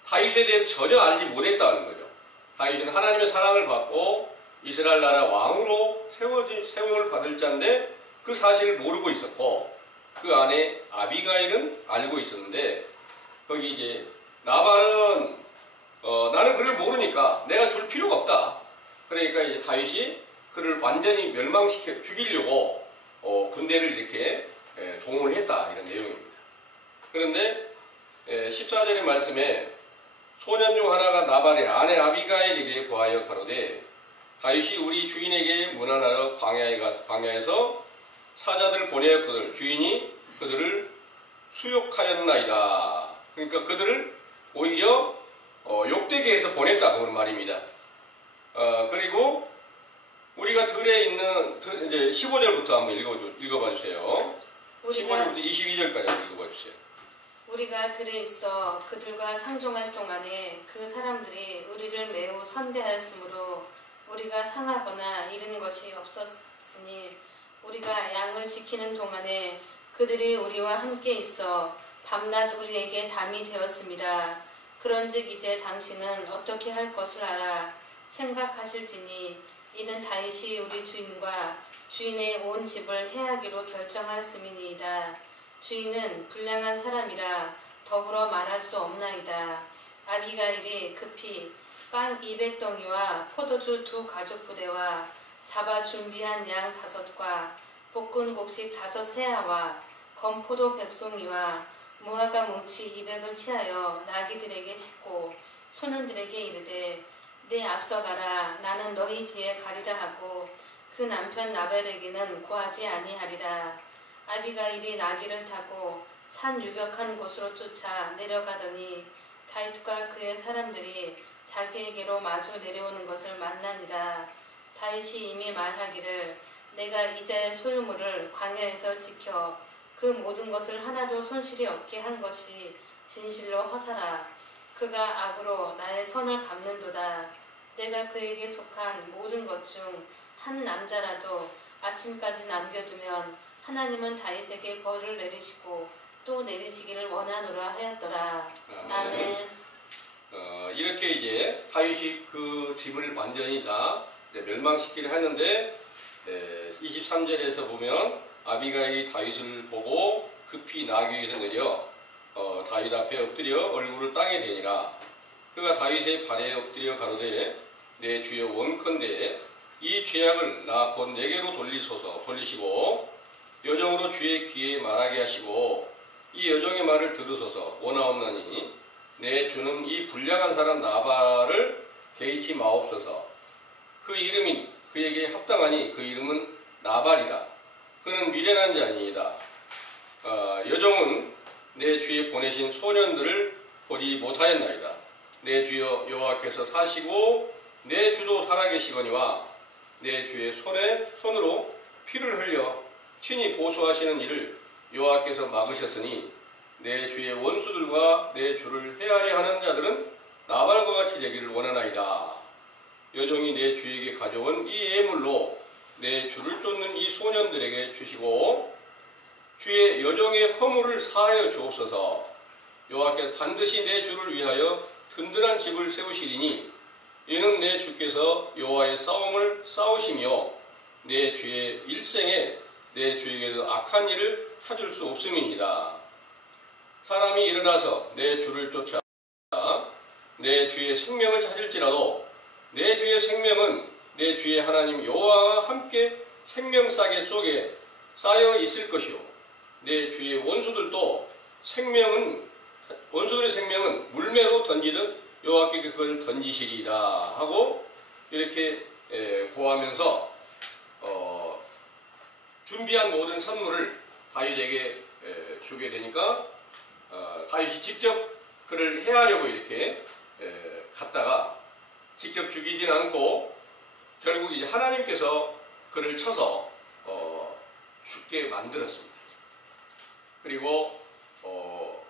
다윗에 대해서 전혀 알지 못했다는 거죠. 다윗은 하나님의 사랑을 받고 이스라엘 나라 왕으로 세움을 받을 자인데 그 사실을 모르고 있었고 그 아내 아비가일은 알고 있었는데 거기 이제 나발은 나는 그를 모르니까 내가 줄 필요가 없다. 그러니까 이제 다윗이 그를 완전히 멸망시켜 죽이려고 군대를 이렇게 동원을 했다 이런 내용입니다. 그런데 14절의 말씀에 소년 중 하나가 나발의 아내 아비가일에게 고하여 가로되 다윗이 우리 주인에게 문안하러 광야에서 사자들을 보내었거늘 주인이 그들을 수욕하였나이다. 그러니까 그들을 오히려 욕되게 해서 보냈다 그런 말입니다. 그리고 우리가 들에 있는 이제 15절부터 한번 읽어봐 주세요. 15절부터 22절까지 한번 읽어봐 주세요. 우리가 들에 있어 그들과 상종할 동안에 그 사람들이 우리를 매우 선대하였으므로 우리가 상하거나 잃은 것이 없었으니 우리가 양을 지키는 동안에 그들이 우리와 함께 있어 밤낮 우리에게 담이 되었습니다. 그런즉 이제 당신은 어떻게 할 것을 알아 생각하실지니 이는 다윗이 우리 주인과 주인의 온 집을 해하기로 결정하였음이니이다. 주인은 불량한 사람이라 더불어 말할 수 없나이다. 아비가일이 급히 빵 200덩이와 포도주 2가죽부대와 잡아 준비한 양 5과 볶은 곡식 5세아와 건포도 100송이와 무화과 뭉치 200을 취하여 나귀들에게 싣고 소년들에게 이르되 내 앞서가라 나는 너희 뒤에 가리라 하고 그 남편 나발에게는 고하지 아니하리라. 아비가일이 나귀를 타고 산 유벽한 곳으로 쫓아 내려가더니 다윗과 그의 사람들이 자기에게로 마주 내려오는 것을 만나니라. 다윗이 이미 말하기를 내가 이자의 소유물을 광야에서 지켜 그 모든 것을 하나도 손실이 없게 한 것이 진실로 허사라. 그가 악으로 나의 선을 갚는도다. 내가 그에게 속한 모든 것 중 한 남자라도 아침까지 남겨두면 하나님은 다윗에게 벌을 내리시고 또 내리시기를 원하노라 하였더라. 아멘. 이렇게 이제 다윗이 그 집을 완전히 다 멸망시키려 하는데 23절에서 보면 아비가일이 다윗을 보고 급히 나귀 위에서 내려 다윗 앞에 엎드려 얼굴을 땅에 대니라. 그가 다윗의 발에 엎드려 가로되 내 주여 원컨대 이 죄악을 나 곧 내게로 돌리시고 여종으로 주의 귀에 말하게 하시고 이 여종의 말을 들으소서. 원하옵나니 내 주는 이 불량한 사람 나발을 개의치 마옵소서. 그 이름이 그에게 합당하니 그 이름은 나발이라. 그는 미련한 자니이다. 여종은 내 주에 보내신 소년들을 보지 못하였나이다. 내 주여 여호와께서 사시고 내 주도 살아계시거니와 내 주의 손으로 피를 흘려 친히 보수하시는 일을 여호와께서 막으셨으니 내 주의 원수들과 내 주를 해하려 하는 자들은 나발과 같이 되기를 원하나이다. 여종이 내 주에게 가져온 이 예물로 내 주를 쫓는 이 소년들에게 주시고 주의 여종의 허물을 사하여 주옵소서. 여호와께서 반드시 내 주를 위하여 든든한 집을 세우시리니 이는 내 주께서 여호와의 싸움을 싸우시며 내 주의 일생에 내 주에게도 악한 일을 찾을 수 없음이니이다. 사람이 일어나서 내 주를 쫓아 내 주의 생명을 찾을지라도 내 주의 생명은 내 주의 하나님 여호와와 함께 생명싸개 속에 쌓여 있을 것이요 내 주의 원수들의 생명은 물매로 던지듯 여호와께 그것을 던지시리이다 하고 이렇게 고하면서 준비한 모든 선물을 다윗에게 주게 되니까 다윗이 직접 그를 해하려고 이렇게 갔다가 직접 죽이진 않고 결국 이제 하나님께서 그를 쳐서 죽게 만들었습니다. 그리고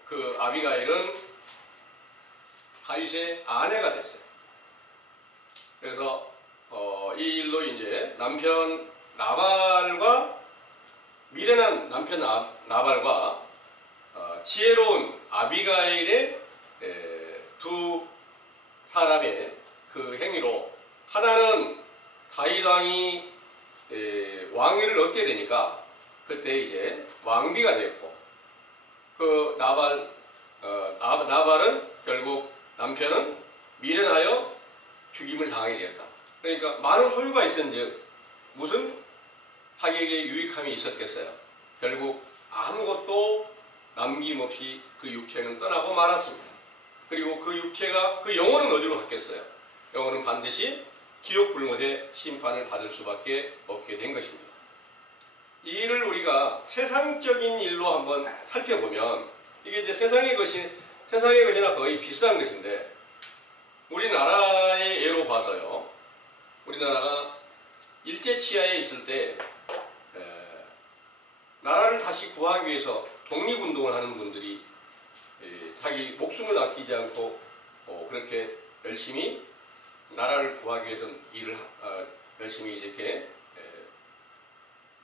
그 아비가일은 다윗의 아내가 됐어요. 그래서 이 일로 이제 남편 나발과 미련한 남편 나발과 지혜로운 아비가일의 두 사람의 그 행위로 하나는 다윗 왕이 왕위를 얻게 되니까 그때 이제 왕비가 됐고 그 나발은 결국 남편은 미련하여 죽임을 당하게 되었다. 그러니까 많은 소유가 있었는데 무슨 자기에게 유익함이 있었겠어요. 결국 아무것도 남김없이 그 육체는 떠나고 말았습니다. 그리고 그 육체가 그 영혼은 어디로 갔겠어요? 영혼은 반드시 지옥 불못의 심판을 받을 수밖에 없게 된 것입니다. 이 일을 우리가 세상적인 일로 한번 살펴보면 이게 이제 세상의 것이나 거의 비슷한 것인데 우리나라의 예로 봐서요. 우리나라가 일제치하에 있을 때 나라를 다시 구하기 위해서 독립운동을 하는 분들이 자기 목숨을 아끼지 않고 그렇게 열심히 나라를 구하기 위해서 열심히 이렇게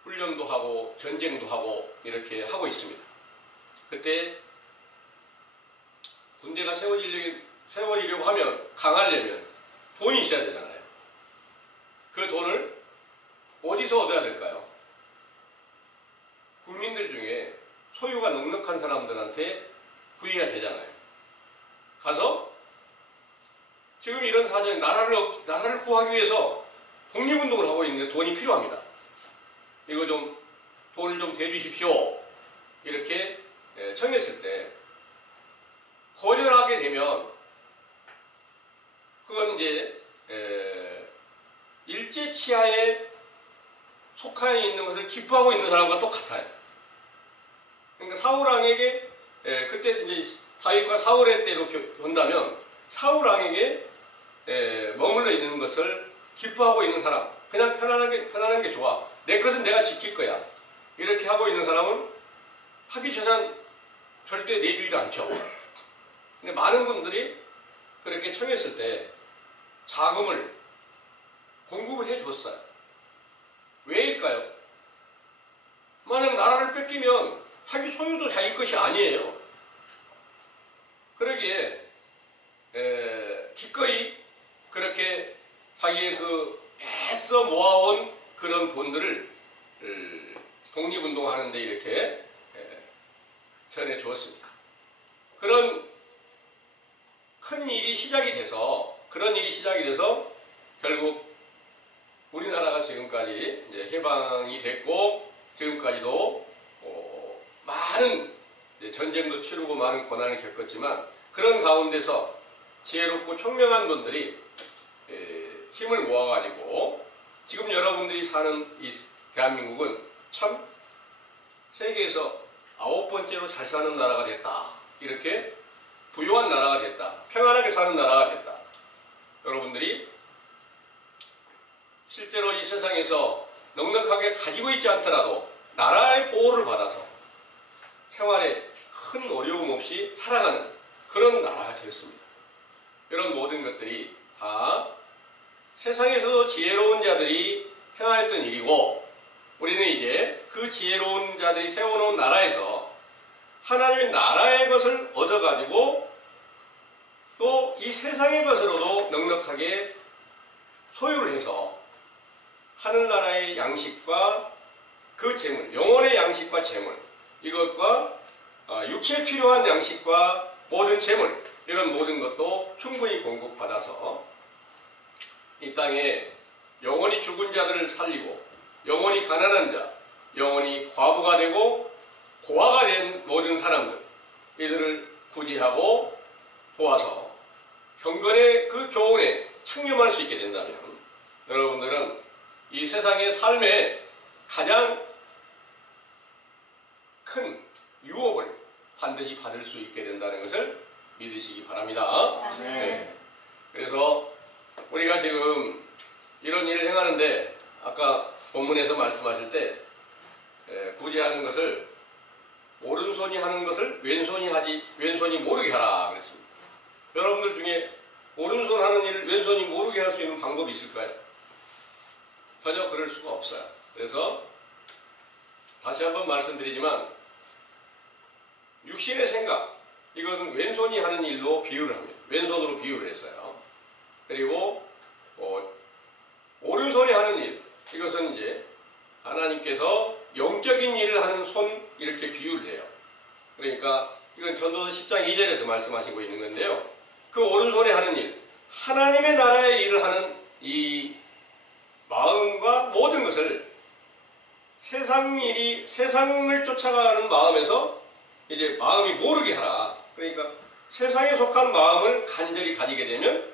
훈련도 하고 전쟁도 하고 이렇게 하고 있습니다. 그때 군대가 세워지려고 하면, 강하려면 돈이 있어야 되잖아요. 그 돈을 어디서 얻어야 될까요? 국민들 중에 소유가 넉넉한 사람들한테 구해야 되잖아요. 가서 지금 이런 사정에 나라를 구하기 위해서 독립운동을 하고 있는데 돈이 필요합니다. 이거 좀 돈을 좀 대주십시오. 이렇게 청했을 때 거절하게 되면 그건 이제 일제치하에 속하여 있는 것을 기뻐하고 있는 사람과 똑같아요. 그러니까 사울왕에게 그때 이제 다윗과 사울의 때로 본다면 사울왕에게 머물러 있는 것을 기뻐하고 있는 사람, 그냥 편안한 게 좋아. 내 것은 내가 지킬 거야. 이렇게 하고 있는 사람은 파기 재산 절대 내주지도 않죠. 근데 많은 분들이 그렇게 청했을 때 자금을 공급을 해줬어요. 왜일까요? 만약 나라를 뺏기면 자기 소유도 자기 것이 아니에요. 그러기에 기꺼이 그렇게 자기의 그 애써 모아온 그런 돈들을 독립운동하는데 이렇게 전해 주었습니다. 그런 큰 일이 시작이 돼서 결국 우리나라가 지금까지 이제 해방이 됐고 지금까지도 많은 전쟁도 치르고 많은 고난을 겪었지만 그런 가운데서 지혜롭고 총명한 분들이 힘을 모아가지고 지금 여러분들이 사는 이 대한민국은 참 세계에서 9번째로 잘 사는 나라가 됐다. 이렇게 부유한 나라가 됐다. 평안하게 사는 나라가 됐다. 여러분들이 실제로 이 세상에서 넉넉하게 가지고 있지 않더라도 나라의 보호를 받아서 생활에 큰 어려움 없이 살아가는 그런 나라가 되었습니다. 이런 모든 것들이 다 세상에서도 지혜로운 자들이 행하였던 일이고 우리는 이제 그 지혜로운 자들이 세워놓은 나라에서 하나님의 나라의 것을 얻어가지고 또 이 세상의 것으로도 넉넉하게 소유를 해서 하늘나라의 양식과 그 재물, 영혼의 양식과 재물, 이것과 육체에 필요한 양식과 모든 재물, 이런 모든 것도 충분히 공급받아서 이 땅에 영원히 죽은 자들을 살리고 영원히 가난한 자, 영원히 과부가 되고 고아가 된 모든 사람들, 이들을 구제하고 도와서 경건의 그 교훈에 창념할 수 있게 된다면 여러분들은 이 세상의 삶에 가장 큰 유업을 반드시 받을 수 있게 된다는 것을 믿으시기 바랍니다. 네. 그래서 우리가 지금 이런 일을 행하는데 아까 본문에서 말씀하실 때 구제하는 것을 오른손이 하는 것을 왼손이 모르게 하라 그랬습니다. 여러분들 중에 오른손 하는 일을 왼손이 모르게 할 수 있는 방법이 있을까요? 전혀 그럴 수가 없어요. 그래서 다시 한번 말씀드리지만 육신의 생각, 이것은 왼손이 하는 일로 비유를 합니다. 왼손으로 비유를 했어요. 그리고 오른손이 하는 일, 이것은 이제 하나님께서 영적인 일을 하는 손, 이렇게 비유를 해요. 그러니까 이건 전도서 10장 2절에서 말씀하시고 있는 건데요. 그 오른손에 하는 일, 하나님의 나라의 일을 하는 이 마음과 모든 것을 세상을 쫓아가는 마음에서 이제 마음이 모르게 하라. 그러니까 세상에 속한 마음을 간절히 가지게 되면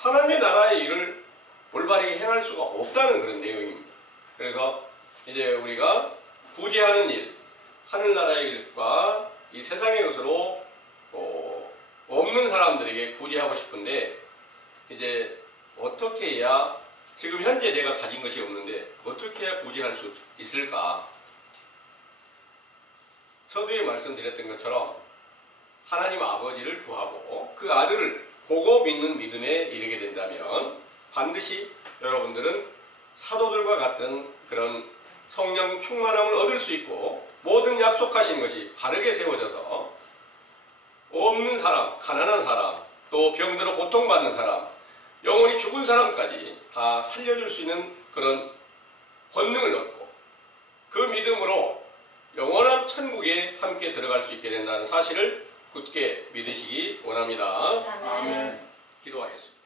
하나님의 나라의 일을 올바르게 행할 수가 없다는 그런 내용입니다. 그래서 이제 우리가 구제하는 일, 하늘나라의 일과 이 세상의 것으로 없는 사람들에게 구제하고 싶은데 이제 어떻게 해야 지금 현재 내가 가진 것이 없는데 어떻게 해야 구제할 수 있을까? 서두에 말씀드렸던 것처럼 하나님 아버지를 구하고 그 아들을 보고 믿는 믿음에 이르게 된다면 반드시 여러분들은 사도들과 같은 그런 성령 충만함을 얻을 수 있고 모든 약속하신 것이 바르게 세워져서 없는 사람, 가난한 사람, 또 병들어 고통받는 사람, 영원히 죽은 사람까지 다 살려줄 수 있는 그런 권능을 얻고 그 믿음으로 영원한 천국에 함께 들어갈 수 있게 된다는 사실을 굳게 믿으시기 원합니다. 아멘. 기도하겠습니다.